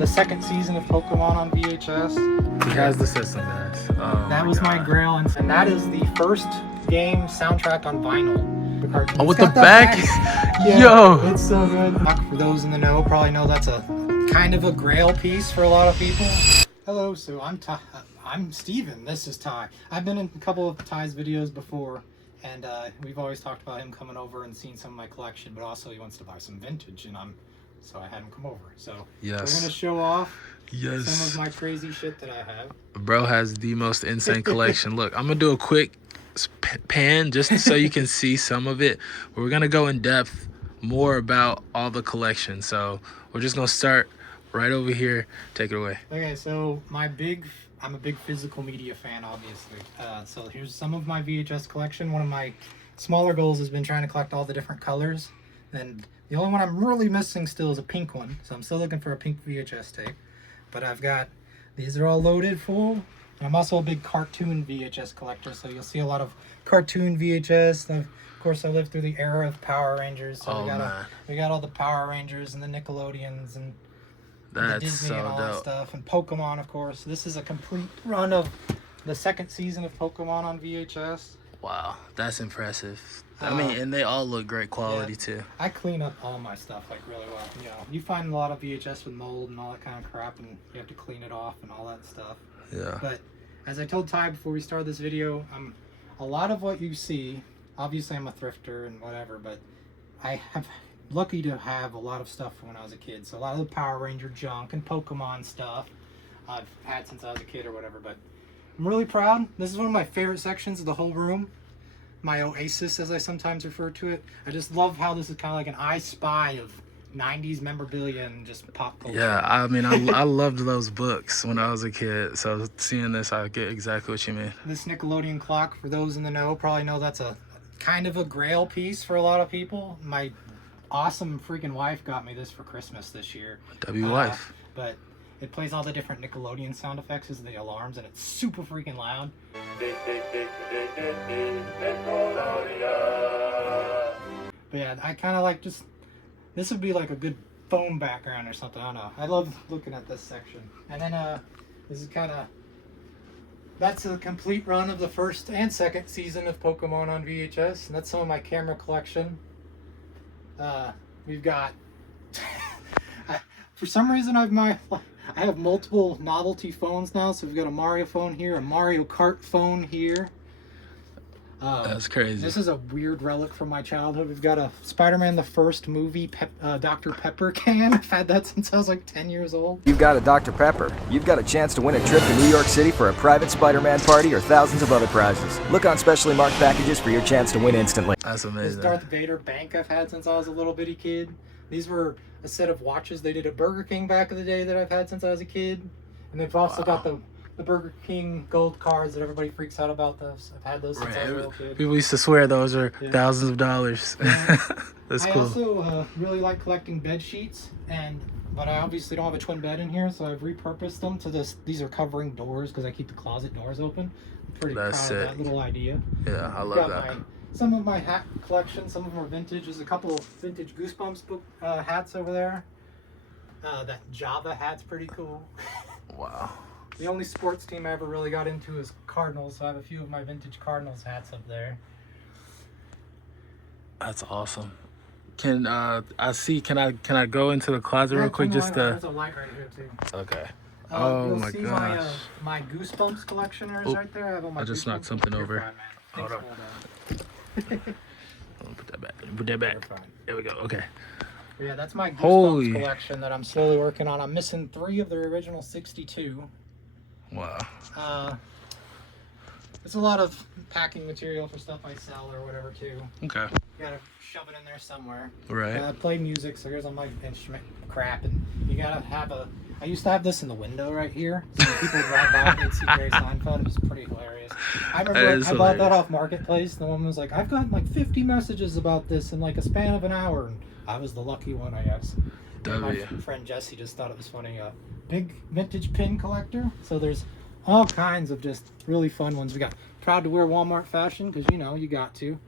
the second season of Pokemon on VHS. He has the system, guys. Oh, that was my grail, and that is the first game soundtrack on vinyl. Oh, with the back? Yeah, yo, it's so good. For those in the know, probably know that's a kind of a grail piece for a lot of people. Hello, so I'm Steven. This is Ty. I've been in a couple of Ty's videos before, and we've always talked about him coming over and seeing some of my collection, but also he wants to buy some vintage, and so I had him come over. So yes, we're gonna show off yes some of my crazy shit that I have. Bro has the most insane collection. Look, I'm gonna do a quick pan just so you can see some of it. We're gonna go in depth more about all the collection, so we're just gonna start right over here. Take it away. Okay, so I'm a big physical media fan, obviously. So here's some of my VHS collection. One of my smaller goals has been trying to collect all the different colors, and the only one I'm really missing still is a pink one. So I'm still looking for a pink VHS tape. But these are all loaded full. And I'm also a big cartoon VHS collector, so you'll see a lot of cartoon VHS. And of course, I lived through the era of Power Rangers, so we got all the Power Rangers and the Nickelodeons and the Disney so and all that dope. stuff, and Pokemon, of course. This is a complete run of the second season of Pokemon on VHS. Wow, that's impressive. I mean, and they all look great quality too. I clean up all my stuff like really well. You know, you find a lot of VHS with mold and all that kind of crap, and you have to clean it off and all that stuff. Yeah. But as I told Ty before we started this video, a lot of what you see, obviously I'm a thrifter and whatever, but I have lucky to have a lot of stuff from when I was a kid. So a lot of the Power Ranger junk and Pokemon stuff I've had since I was a kid or whatever. But I'm really proud. This is one of my favorite sections of the whole room. My oasis, as I sometimes refer to it. I just love how this is kind of like an I Spy of 90s memorabilia and just pop culture. Yeah, I mean, I loved those books when I was a kid. So seeing this, I get exactly what you mean. This Nickelodeon clock, for those in the know, probably know that's a kind of a grail piece for a lot of people. My awesome freaking wife got me this for Christmas this year. Wife. But it plays all the different Nickelodeon sound effects as the alarms, and it's super freaking loud. But yeah, I kind of like this would be like a good phone background or something. I don't know. I love looking at this section. And then this is that's a complete run of the first and second season of Pokemon on VHS, and that's some of my camera collection. We've got for some reason I have multiple novelty phones now. So we've got a Mario phone here, a Mario Kart phone here. That's crazy. This is a weird relic from my childhood. We've got a Spider-Man the First movie Dr. Pepper can. I've had that since I was like 10 years old. You've got a Dr. Pepper. You've got a chance to win a trip to New York City for a private Spider-Man party or thousands of other prizes. Look on specially marked packages for your chance to win instantly. That's amazing. This Darth Vader bank I've had since I was a little bitty kid. These were a set of watches they did at Burger King back in the day that I've had since I was a kid. And they've also got the Burger King gold cards that everybody freaks out about those. I've had those since I was a little kid. People used to swear those are thousands of dollars. That's cool. I also really like collecting bed sheets, but I obviously don't have a twin bed in here, so I've repurposed them to this. These are covering doors because I keep the closet doors open. I'm pretty proud of that little idea. Yeah, I love that. Some of my hat collection, some of them are vintage. There's a couple of vintage Goosebumps book hats over there. That Java hat's pretty cool. Wow. The only sports team I ever really got into is Cardinals, so I have a few of my vintage Cardinals hats up there. That's awesome. Can I go into the closet real quick just to? There's a light right here too. Okay. You'll my see gosh. My Goosebumps collection is right there. I have all my I just Goosebumps. knocked something You're over. fine, man. Hold Thanks, Put that back. Put that back. There we go. Okay. But yeah, that's my Goosebumps collection that I'm slowly working on. I'm missing 3 of the original 62. Wow. It's a lot of packing material for stuff I sell or whatever too. Okay. You gotta shove it in there somewhere. Right. I play music, so here's all my instrument crap, and you gotta have I used to have this in the window right here, so when people drive by, they'd see Jerry Seinfeld. It was pretty hilarious. I remember I bought that off Marketplace. The woman was like, "I've gotten like 50 messages about this in like a span of an hour," and I was the lucky one, I guess. And my friend Jesse just thought it was funny. Big vintage pin collector. So there's all kinds of just really fun ones. We got Proud to Wear Walmart Fashion, because you got to. You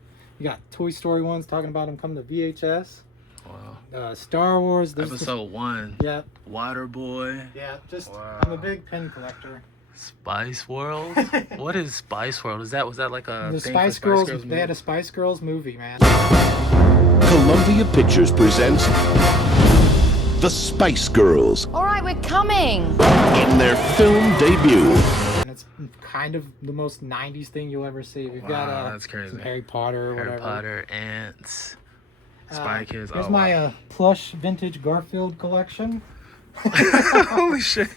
got Toy Story ones talking about them coming to VHS. Wow. Star Wars. This is- Episode 1. Yeah, Water Boy. yeah. Just Wow. I'm a big pin collector. Spice World. What is Spice World? Was that like a The thing Spice for Girls. movie? They had a Spice Girls movie, man. Columbia Pictures presents The Spice Girls All right, we're coming. in their film debut. And it's kind of the most '90s thing you'll ever see. We've got that's crazy. some Harry Potter or Harry whatever. Potter, Ants, Spy Kids. Here's Oh, my wow. plush vintage Garfield collection. Holy shit!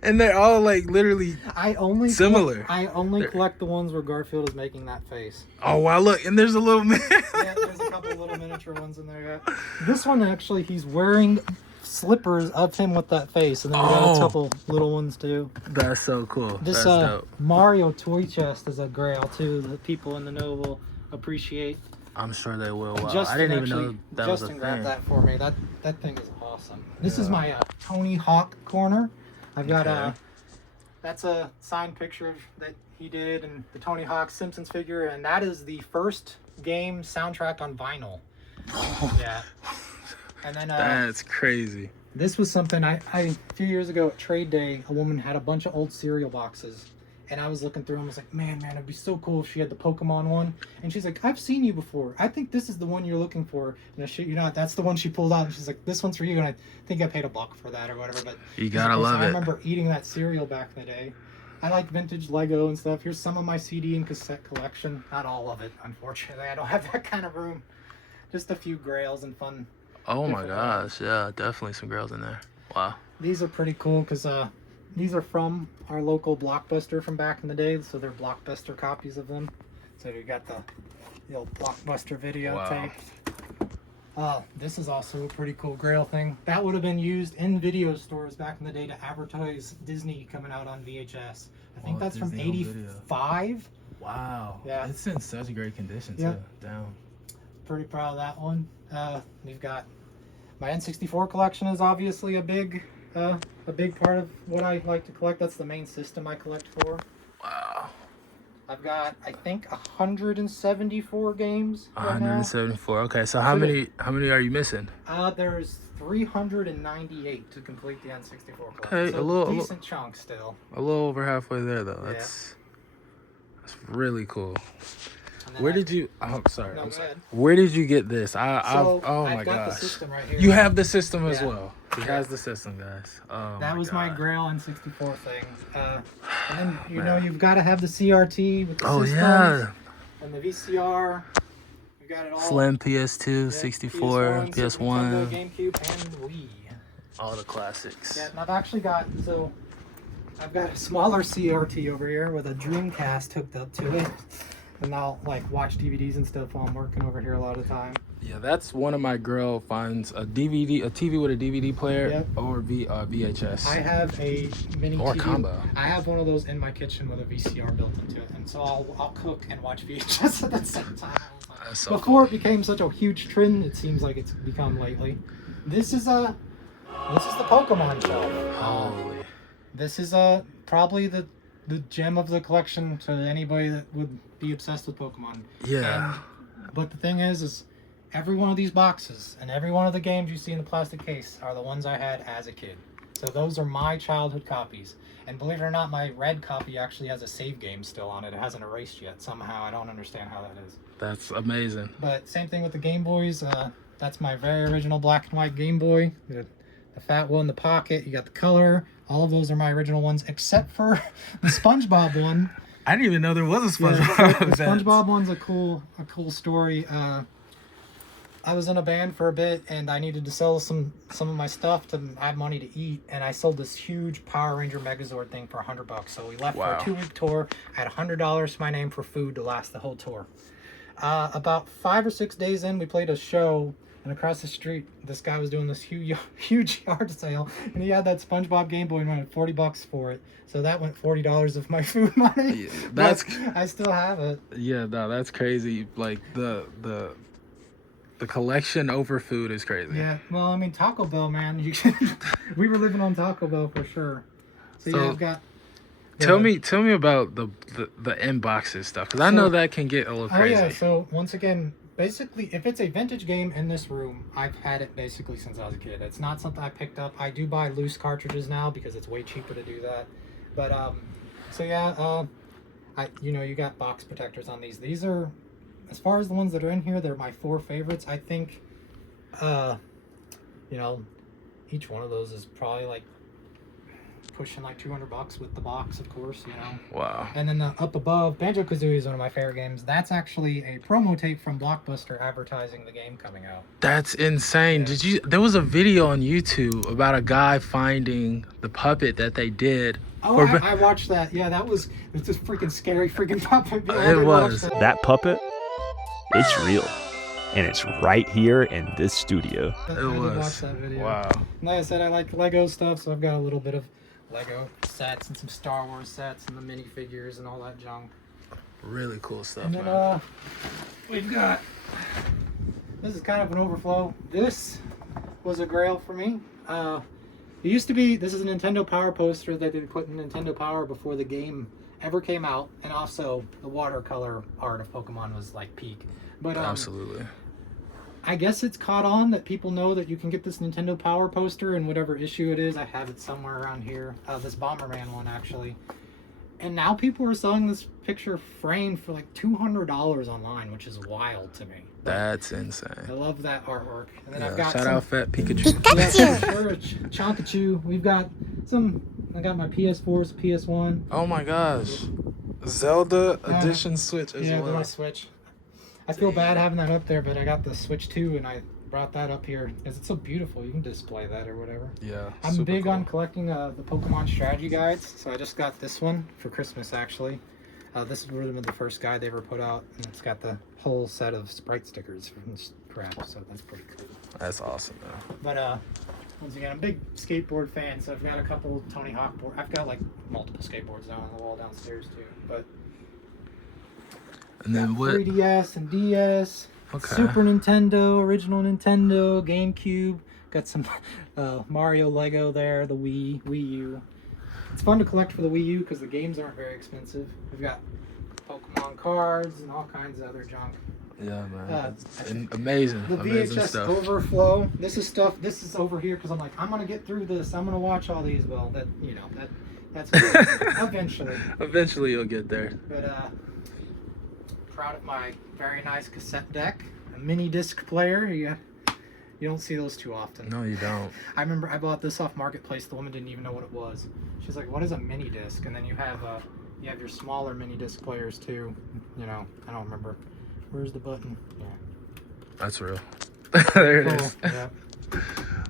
And they're all like literally. I only Similar. I only collect the ones where Garfield is making that face. Oh wow! Look, and there's a little man. Yeah, there's a couple little miniature ones in there. Yeah. This one actually, he's wearing slippers of him with that face, and then we got a couple little ones too. That's so cool. This That's dope. Mario toy chest is a grail too that people in the know will appreciate. I'm sure they will. Wow. Justin I didn't even actually- know that was a Justin grabbed thing. that for me. That thing is awesome. This is my Tony Hawk corner. I've got Okay. that's a signed picture that he did, and the Tony Hawk Simpsons figure, and that is the first game soundtrack on vinyl. Yeah. And then That's crazy. this was something I a few years ago at Trade Day, a woman had a bunch of old cereal boxes. And I was looking through them. I was like, man, it'd be so cool if she had the Pokemon one. And she's like, I've seen you before. I think this is the one you're looking for. That's the one she pulled out. And she's like, this one's for you. And I think I paid $1 for that or whatever. But You gotta love I it. remember eating that cereal back in the day. I like vintage Lego and stuff. Here's some of my CD and cassette collection. Not all of it, unfortunately. I don't have that kind of room. Just a few grails and fun. Oh my Different gosh! Yeah, definitely some girls in there. Wow. These are pretty cool because these are from our local Blockbuster from back in the day, so they're Blockbuster copies of them. So you got the old Blockbuster videotape. This is also a pretty cool Grail thing. That would have been used in video stores back in the day to advertise Disney coming out on VHS. I think that's from Disney home video. '85. Wow. Yeah. It's in such great condition Yeah. too. Down. Pretty proud of that one. We've got my N64 collection is obviously a big part of what I like to collect. That's the main system I collect for. Wow. I've got, I think, 174 games right now. 174. Okay, so how many are you missing? There's 398 to complete the N64 collection. Okay, so a little- decent chunk still. A little over halfway there though. Yeah. That's really cool. And then Where I- did you? Oh, sorry. No, I'm go sorry. ahead. Where did you get this? So, oh my I've got gosh. the system right here. You have the system as Yeah. well. He has the system, guys. Oh That was my God. Grail N64 thing. And then, Man. you've got to have the CRT with the Oh systems yeah. and the VCR. You got it all. Slim PS2, Yeah, 64, PS1, Super PS1, Nintendo, GameCube, and Wii. all the classics. Yeah, and I've actually got, I've got a smaller CRT over here with a Dreamcast hooked up to it. And I'll watch DVDs and stuff while I'm working over here a lot of the time. Yeah, that's one of my girl finds a TV with a DVD player Yep. or VHS. I have a mini Or TV. combo. I have one of those in my kitchen with a VCR built into it, and so I'll cook and watch VHS at the same time. That's so Before it became such a huge trend, it seems like it's become lately. This is the Pokemon shelf. Holy. This is probably the gem of the collection to anybody that would be obsessed with Pokemon. Yeah. But the thing is every one of these boxes and every one of the games you see in the plastic case are the ones I had as a kid. So those are my childhood copies. And believe it or not, my red copy actually has a save game still on it. It hasn't erased yet somehow. I don't understand how that is. That's amazing. But same thing with the Game Boys. That's my very original black and white Game Boy. The fat one in the pocket. You got the color. All of those are my original ones, except for the SpongeBob one. I didn't even know there was a Yeah, SpongeBob. so the SpongeBob one's a cool story. I was in a band for a bit, and I needed to sell some of my stuff to have money to eat, and I sold this huge Power Ranger Megazord thing for $100. So we left Wow. for a 2-week tour. I had $100 to my name for food to last the whole tour. About 5 or 6 days in, we played a show, and across the street, this guy was doing this huge yard sale, and he had that SpongeBob Game Boy and wanted $40 for it. So that went $40 of my food money. Yeah, that's- But I still have it. Yeah, no, that's crazy. Like the collection over food is crazy. Yeah, well, I mean, Taco Bell, man. We were living on Taco Bell for sure. So yeah, So, I've got. Tell me about the inboxes stuff, because I know that can get a little Oh crazy. yeah, so once again, basically, if it's a vintage game in this room, I've had it basically since I was a kid. It's not something I picked up. I do buy loose cartridges now because it's way cheaper to do that. But so yeah, you got box protectors on these. These are, as far as the ones that are in here, they're my 4 favorites. I think, each one of those is probably like pushing like $200 with the box, of course, Wow. And then up above, Banjo-Kazooie is one of my favorite games. That's actually a promo tape from Blockbuster advertising the game coming out. That's insane. Yeah. There was a video on YouTube about a guy finding the puppet that they did. Oh, I watched that. Yeah, it's this freaking scary freaking puppet. It was. That puppet, it's real. And it's right here in this studio. I did watch that video. Wow. Like I said, I like Lego stuff, so I've got a little bit of Lego sets and some Star Wars sets and the minifigures and all that junk. Really cool stuff, And then man. we've got, this is kind of an overflow. This was a grail for me. It used to be, this is a Nintendo Power poster that they put in Nintendo Power before the game ever came out, and also the watercolor art of Pokemon was like peak. But Absolutely. I guess it's caught on that people know that you can get this Nintendo Power poster in whatever issue it is. I have it somewhere around here. This Bomberman one, actually. And now people are selling this picture framed for like $200 online, which is wild to me. That's insane. I love that artwork. And then Yeah, I've got shout some, out Fat Pikachu. yeah, sure, Chonkachu. We've got I got my PS4's PS1. Oh my gosh. Zelda Edition Switch as Yeah, well. my Switch. I feel bad having that up there, but I got the Switch 2 and I brought that up here because it's so beautiful. You can display that or whatever. Yeah. I'm super big cool. on collecting the Pokemon strategy guides, so I just got this one for Christmas, actually. This is really the first guide they ever put out, and it's got the whole set of sprite stickers from this crap, so that's pretty cool. That's awesome, man. But once again, I'm a big skateboard fan, so I've got a couple Tony Hawk boards. I've got like multiple skateboards down on the wall downstairs too. But And then what? 3DS and DS, Okay. Super Nintendo, original Nintendo, GameCube. Got some Mario Lego there, the Wii U. It's fun to collect for the Wii U because the games aren't very expensive. We've got Pokemon cards and all kinds of other junk. Yeah, man. Amazing. The Amazing VHS stuff. overflow. This is over here because I'm like, I'm gonna get through this. I'm gonna watch all these. Well, that's eventually. Eventually you'll get there. But proud of my very nice cassette deck, a mini disc player. You don't see those too often. No, you don't. I remember I bought this off Marketplace. The woman didn't even know what it was. She's like, "What is a mini disc?" And then you have your smaller mini disc players too. I don't remember. Where's the button? Yeah. That's real. There it Cool. is. Yeah.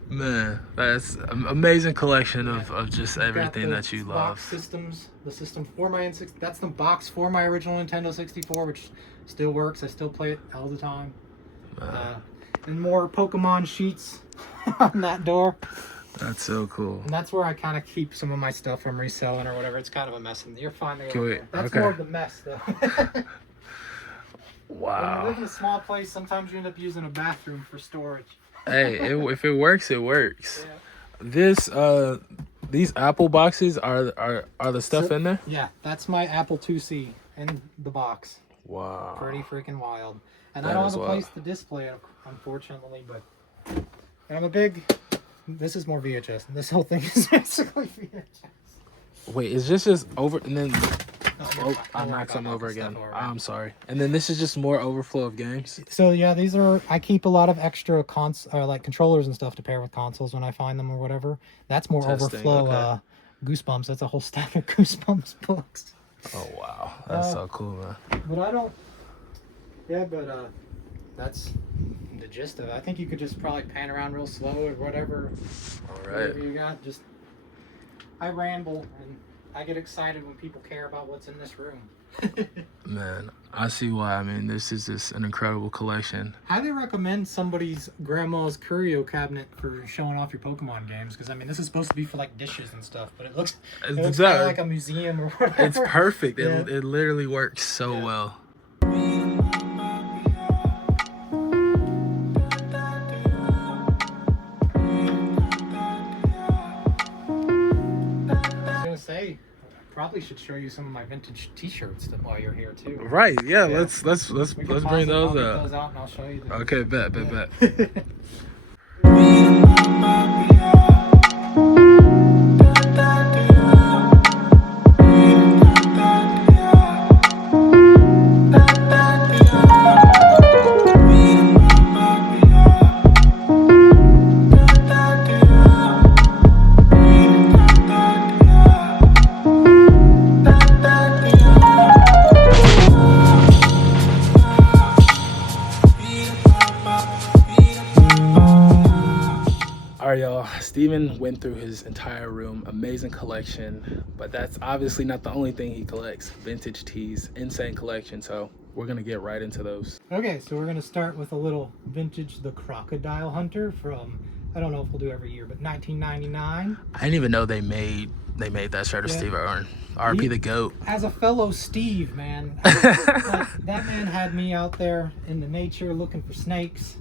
Man, that's an amazing collection of just everything Got that you the love. box systems. The system for my N6. That's the box for my original Nintendo 64, which still works. I still play it all the time. And more Pokemon sheets on that door. That's so cool. And that's where I kind of keep some of my stuff from reselling or whatever. It's kind of a mess. And you're finding Can we- That's okay. more of the mess, though. When you Wow. live in a small place, sometimes you end up using a bathroom for storage. Hey, if it works, it works. Yeah. These Apple boxes are the stuff in there? Yeah, that's my Apple IIc in the box. Wow. Pretty freaking wild. And I That don't is have a wild. place to display it, unfortunately, but I'm this is more VHS. This whole thing is basically VHS. Wait, is this just over and then No, I don't worry knocked some about over knocking again. stuff over. I'm sorry. And then this is just more overflow of games? So yeah, I keep a lot of extra like controllers and stuff to pair with consoles when I find them or whatever. That's more Testing, overflow. okay. Goosebumps. That's a whole stack of Goosebumps books. Oh wow. That's so cool, man. But I don't. Yeah, but that's the gist of it. I think you could just probably pan around real slow or whatever. All right. Whatever you got. Just I ramble and I get excited when people care about what's in this room. Man, I see why. I mean, this is just an incredible collection. Highly recommend somebody's grandma's curio cabinet for showing off your Pokemon games, because I mean this is supposed to be for like dishes and stuff, but it looks kind of like a museum or whatever. It's perfect. Yeah. It literally works so well. I was gonna say, probably should show you some of my vintage T-shirts while you're here too. Right. Yeah. Yeah. Let's We can bring pause it, I'll those get up. those out and I'll show you. Okay. Bet. All right, y'all. Steven went through his entire room. Amazing collection. But that's obviously not the only thing he collects. Vintage tees, insane collection. So we're going to get right into those. Okay, so we're going to start with a little vintage The Crocodile Hunter from, I don't know if we'll do every year, but 1999. I didn't even know they made that shirt of Yeah. Steve Irwin. RP the GOAT. As a fellow Steve, man, like, that man had me out there in the nature looking for snakes.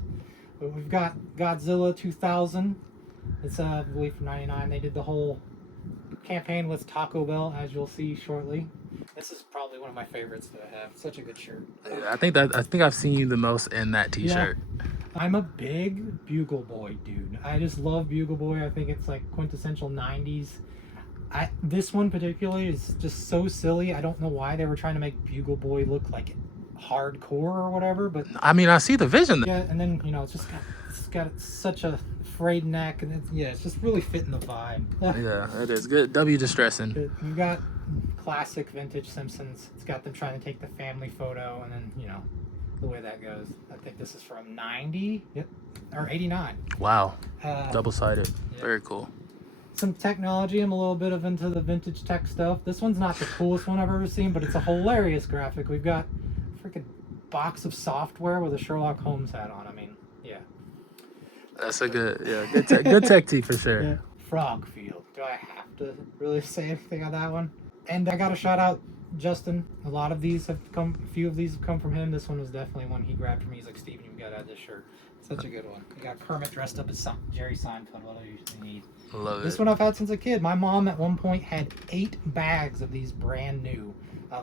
But we've got Godzilla 2000. It's I believe from '99. They did the whole campaign with Taco Bell, as you'll see shortly. This is probably one of my favorites that I have. Such a good shirt. I think I've seen you the most in that t-shirt. Yeah. I'm a big Bugle Boy dude. I just love Bugle Boy. I think it's like quintessential 90s. This one particularly is just so silly. I don't know why they were trying to make Bugle Boy look like hardcore or whatever, but I mean, I see the vision. yeah, and then it's got such a frayed neck, and it's just really fitting the vibe. Yeah, it is good. W distressing. You've got classic vintage Simpsons. It's got them trying to take the family photo, and then the way that goes. I think this is from 90, yep, or 89. Wow. Uh, Double-sided. yeah. Very cool. Some technology. I'm a little bit into the vintage tech stuff. This one's not the coolest one I've ever seen, but it's a hilarious graphic. We've got a freaking box of software with a Sherlock Holmes hat on. I mean, yeah. That's a good tech tee for sure. Yeah. Frog Field. Do I have to really say anything on that one? And I got to shout out Justin. A few of these have come from him. This one was definitely one he grabbed from me. He's like, Steven, you got to add this shirt. Such a good one. You got Kermit dressed up as Jerry Seinfeld. What do you need? Love it. This one I've had since a kid. My mom at one point had 8 bags of these brand new.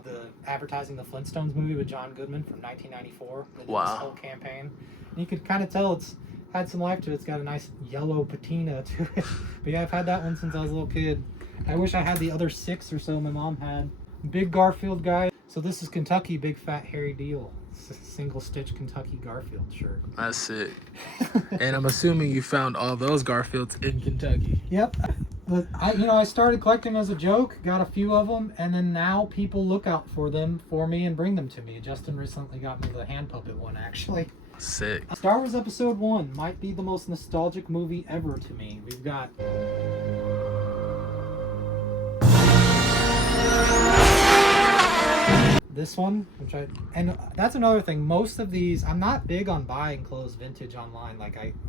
The advertising the Flintstones movie with John Goodman from 1994. They did Wow. This whole campaign. And you could kind of tell it's had some life to it. It's got a nice yellow patina to it. But yeah, I've had that one since I was a little kid. I wish I had the other 6 or so my mom had. Big Garfield guy. So this is Kentucky Big Fat Hairy Deal. It's a single stitch Kentucky Garfield shirt. That's sick. And I'm assuming you found all those Garfields in Kentucky. Yep. But I started collecting as a joke, got a few of them, and then now people look out for them for me and bring them to me. Justin recently got me the hand puppet one, actually. Sick. Star Wars Episode 1 might be the most nostalgic movie ever to me. We've got this one, and that's another thing. Most of these, I'm not big on buying clothes vintage online.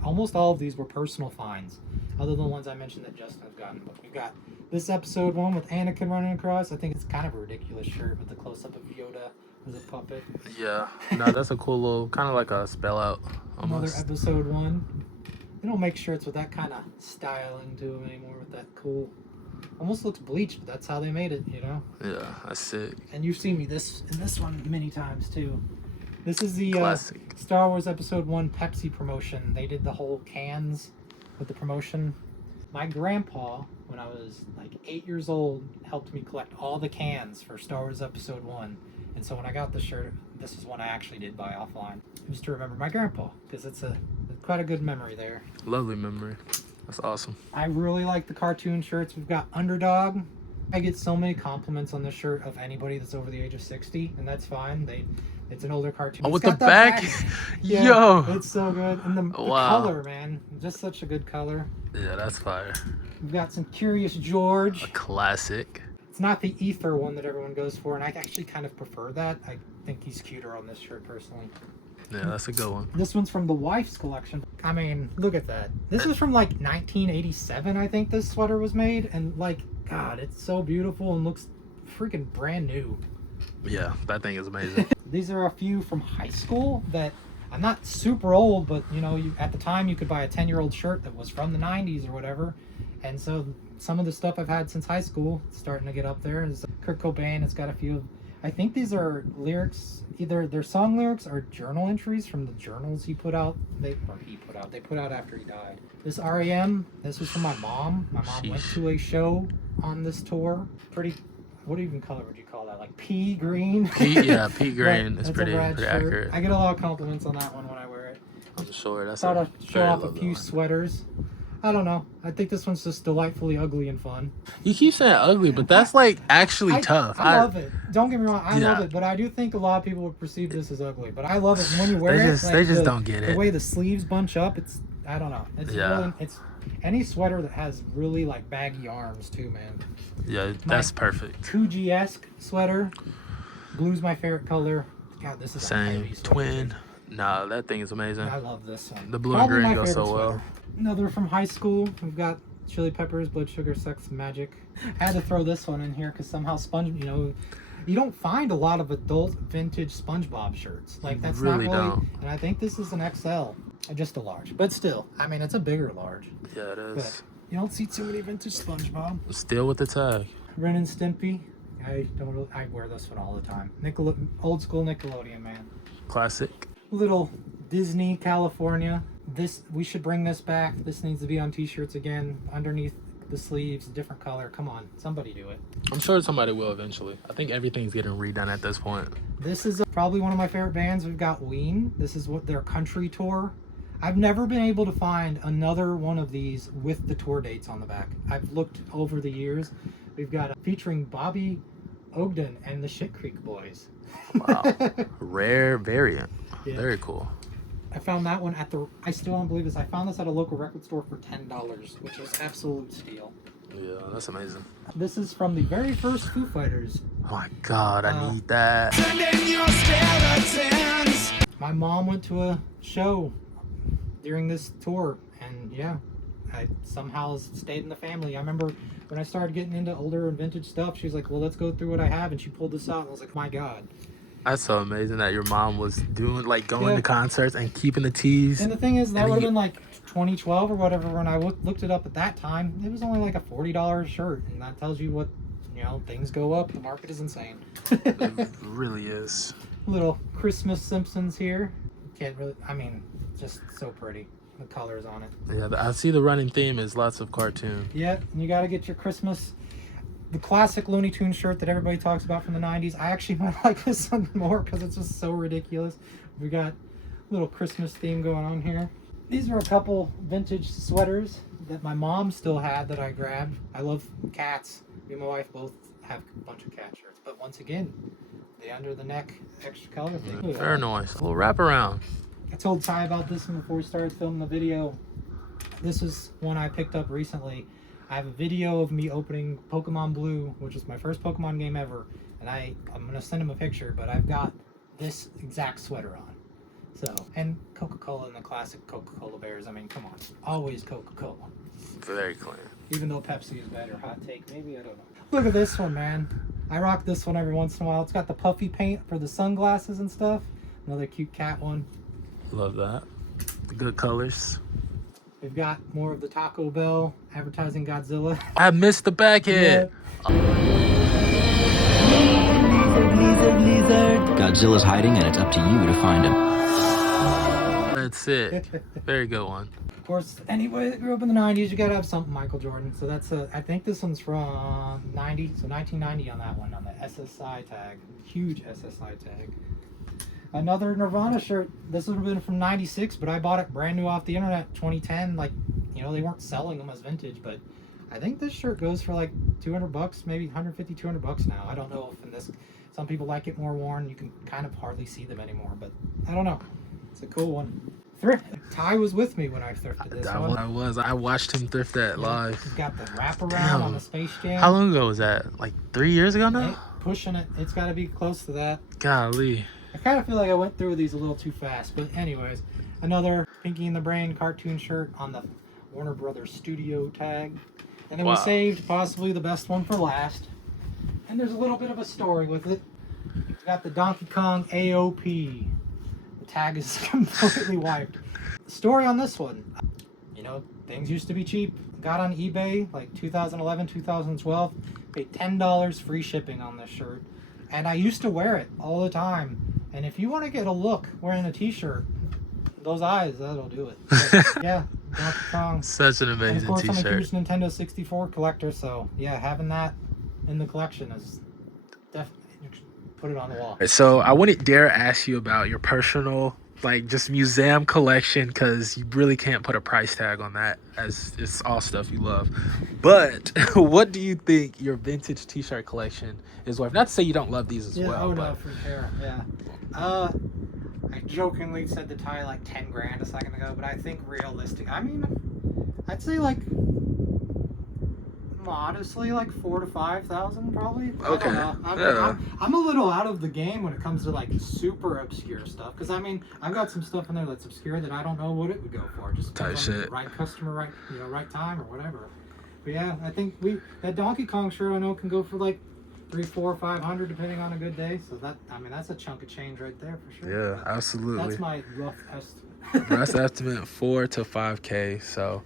Almost all of these were personal finds, other than the ones I mentioned that Justin has gotten. But we've got this Episode 1 with Anakin running across. I think it's kind of a ridiculous shirt with the close-up of Yoda as a puppet. Yeah. No, that's a cool little, kind of like a spell out almost. Another Episode 1. They don't make shirts with that kind of styling to them anymore, with that cool, almost looks bleached, but that's how they made it, Yeah, that's sick. And you've seen me in this one many times too. This is the Classic. Star Wars Episode 1 Pepsi promotion. They did the whole cans with the promotion. My grandpa, when I was like 8 years old, helped me collect all the cans for Star Wars Episode 1. And so when I got the shirt, this is one I actually did buy offline, just to remember my grandpa, because it's quite a good memory there. Lovely memory. That's awesome. I really like the cartoon shirts. We've got Underdog. I get so many compliments on this shirt of anybody that's over the age of 60, and that's fine. It's an older cartoon. Oh, It's with got the that back? Yeah, Yo. it's so good. And the Wow. color, man, just such a good color. Yeah, that's fire. We've got some Curious George. A classic. It's not the ether one that everyone goes for, and I actually kind of prefer that. I think he's cuter on this shirt personally. Yeah, that's a good one. This one's from the wife's collection. I mean, look at that. This is from like 1987, I think this sweater was made, and God, it's so beautiful and looks freaking brand new. Yeah, that thing is amazing. These are a few from high school that I'm not super old, but at the time you could buy a 10-year-old shirt that was from the 90s or whatever, And so some of the stuff I've had since high school, starting to get up there, is Kurt Cobain. It's got a few, I think these are lyrics, either they're song lyrics or journal entries from the journals he put out. They put out after he died. This REM, this was from my mom. My mom went to a show on this tour. Pretty, what even color would you call that? Like pea green? Pea green. It's That's pretty accurate. I get a lot of compliments on that one when I wear it. I'm sure that's Thought I'd show off a lovely few one. sweaters. I don't know. I think this one's just delightfully ugly and fun. You keep saying ugly, but that's like actually tough. I love it. Don't get me wrong. I love Yeah. it, but I do think a lot of people would perceive this as ugly. But I love it when you wear it. They just don't get The it. way the sleeves bunch up, I don't know. It's Yeah. really, it's any sweater that has really like baggy arms too, man. Yeah, that's perfect. Coogee-esque sweater. Blue's my favorite color. God, this is a Same. heavy sweater. Twin. Nah, that thing is amazing. I love this one. The blue and Probably green my go so favorite well. sweater. Another from high school. We've got Chili Peppers, Blood Sugar Sex Magic. I had to throw this one in here because somehow you don't find a lot of adult vintage SpongeBob shirts. Like that's Really not really. don't. And I think this is an XL, just a large. But still, I mean, it's a bigger large. Yeah, it is. But you don't see too many vintage SpongeBob. Still with the tag. Ren and Stimpy. I wear this one all the time. Old school Nickelodeon, man. Classic. Little Disney California. We should bring this back. This needs to be on t-shirts again, underneath the sleeves, different color. Come on, somebody do it. I'm sure somebody will eventually. I think everything's getting redone at this point. This is probably one of my favorite bands. We've got Ween. This is what their country tour. I've never been able to find another one of these with the tour dates on the back. I've looked over the years. We've got featuring Bobby Ogden and the Shit Creek Boys. Wow. Rare variant. Yeah. Very cool. I found that one I still don't believe this. I found this at a local record store for $10, which is absolute steal. Yeah, that's amazing. This is from the very first Foo Fighters. Oh my God, I need that. My mom went to a show during this tour, and yeah, I somehow stayed in the family. I remember when I started getting into older and vintage stuff, she was like, well, let's go through what I have, and she pulled this out, and I was like, my God. That's so amazing that your mom was doing going Yeah. to concerts and keeping the tees. And the thing is, that And would have you- been like 2012 or whatever when I looked it up at that time. It was only like a $40 shirt, and that tells you what, things go up. The market is insane. It really is. Little Christmas Simpsons here. Can't really, just so pretty. The colors on it. Yeah, I see the running theme is lots of cartoon. Yeah, and you got to get your Christmas, the classic Looney Tunes shirt that everybody talks about from the 90s. I actually might like this one more because it's just so ridiculous. We got a little Christmas theme going on here. These are a couple vintage sweaters that my mom still had that I grabbed. I love cats. Me and my wife both have a bunch of cat shirts. But once again, the under the neck extra color thing. Very nice. A little wraparound. I told Ty about this one before we started filming the video. This is one I picked up recently. I have a video of me opening Pokemon Blue, which was my first Pokemon game ever, and I'm gonna send him a picture, but I've got this exact sweater on. So, and Coca-Cola and the classic Coca-Cola bears. I mean, come on, always Coca-Cola. Very clean. Even though Pepsi is better, hot take, maybe, I don't know. Look at this one, man. I rock this one every once in a while. It's got the puffy paint for the sunglasses and stuff. Another cute cat one. Love that. Good colors. We've got more of the Taco Bell advertising Godzilla. I missed the back head. Godzilla's hiding, and it's up to you to find him. That's it. Very good one. Of course, anybody that grew up in the 90s, you gotta have something Michael Jordan. So that's I think this one's from 90, so 1990 on that one, on the SSI tag. Huge SSI tag. Another Nirvana shirt. This would have been from 96, but I bought it brand new off the internet 2010. Like, they weren't selling them as vintage, but I think this shirt goes for like $200, maybe 150, $200 now. I don't know if some people like it more worn. You can kind of hardly see them anymore, but I don't know. It's a cool one. Thrift. Ty was with me when I thrifted this one. I watched him thrift that live. It's got the wraparound Damn. on the Space Jam. How long ago was that? Like 3 years ago now? Pushing it. It's got to be close to that. Golly. I kind of feel like I went through these a little too fast, but anyways, another Pinky in the Brain cartoon shirt on the Warner Brothers Studio tag. And then we saved possibly the best one for last. And there's a little bit of a story with it. We've got the Donkey Kong AOP. The tag is completely wiped. The story on this one, things used to be cheap. got on eBay like 2011, 2012. Paid $10 free shipping on this shirt, and I used to wear it all the time. And if you want to get a look wearing a t-shirt, those eyes, that'll do it. But, yeah, Donkey Kong. Such an And amazing of course, I'm a t-shirt. huge Nintendo 64 collector, so yeah, having that in the collection is definitely, put it on the wall. So I wouldn't dare ask you about your personal, like, just museum collection, because you really can't put a price tag on that, as it's all stuff you love. But what do you think your vintage t-shirt collection is worth? Not to say you don't love these as Yeah, well, oh but no, for sure, yeah. I jokingly said the tie like 10 grand a second ago, but I think realistic, I mean, I'd say like modestly like 4,000 to 5,000 probably. Okay. I don't know. Yeah. I'm a little out of the game when it comes to like super obscure stuff, because I mean I've got some stuff in there that's obscure that I don't know what it would go for. Just Type depends on the shit. right customer, right, you know, right time or whatever. But yeah, I think that Donkey Kong shirt I know can go for like 300, 400, 500 depending on a good day. So that, I mean, that's a chunk of change right there for sure. yeah, absolutely. That's my rough estimate. Rough estimate 4 to 5K. So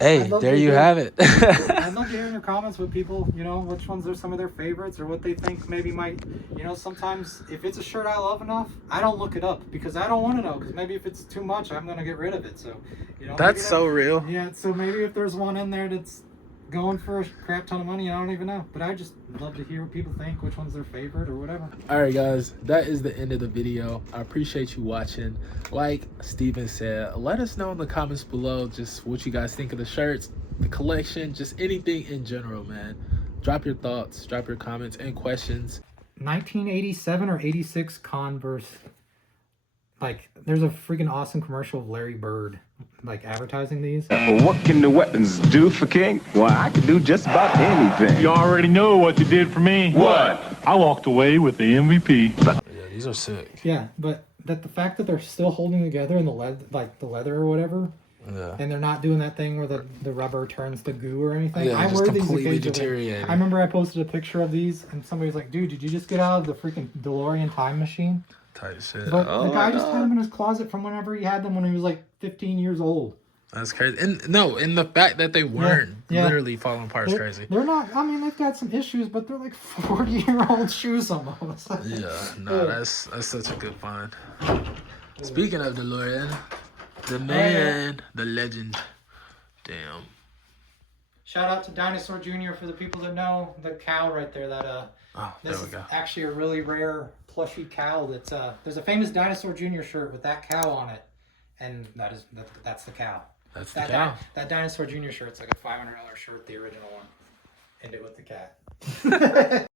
hey, I'd love there to you hear- have it. I'd love to hear in your comments what people, you know, which ones are some of their favorites or what they think maybe might, you know, sometimes if it's a shirt I love enough, I don't look it up because I don't want to know, because maybe if it's too much, I'm going to get rid of it. So, you know, That's maybe so real. Yeah, so maybe if there's one in there that's going for a crap ton of money, I don't even know. But I just love to hear what people think, which one's their favorite or whatever. All right, guys, that is the end of the video. I appreciate you watching. Like Steven said, let us know in the comments below just what you guys think of the shirts, the collection, just anything in general, man. Drop your thoughts, drop your comments and questions. 1987 or 86 Converse. Like, there's a freaking awesome commercial of Larry Bird, like, advertising these. What can the weapons do for King? Well, I can do just about anything. You already know what you did for me. What? I walked away with the MVP. Yeah, these are sick. Yeah, but that the fact that they're still holding together in the leather or whatever, Yeah. and they're not doing that thing where the rubber turns to goo or anything. Yeah, I just wear these completely occasionally. deteriorating. I remember I posted a picture of these, and somebody's like, "Dude, did you just get out of the freaking DeLorean time machine?" Type shit. But Oh the guy my just had God. them in his closet from whenever he had them when he was like 15 years old. That's crazy. And no, and the fact that they weren't yeah. literally falling apart is They're, crazy. they're not. I mean, they've got some issues, but they're like 40-year-old shoes almost. Yeah, no, that's such a good find. Speaking of DeLorean, the man, the legend. Damn. Shout out to Dinosaur Jr. for the people that know the cow right there. That Oh, this there we is go. actually a really rare plushy cow. That's there's a famous Dinosaur Jr. shirt with that cow on it, and that's the cow. That's the cow. That Dinosaur Jr. shirt's like a $500 shirt, the original one. End it with the cat.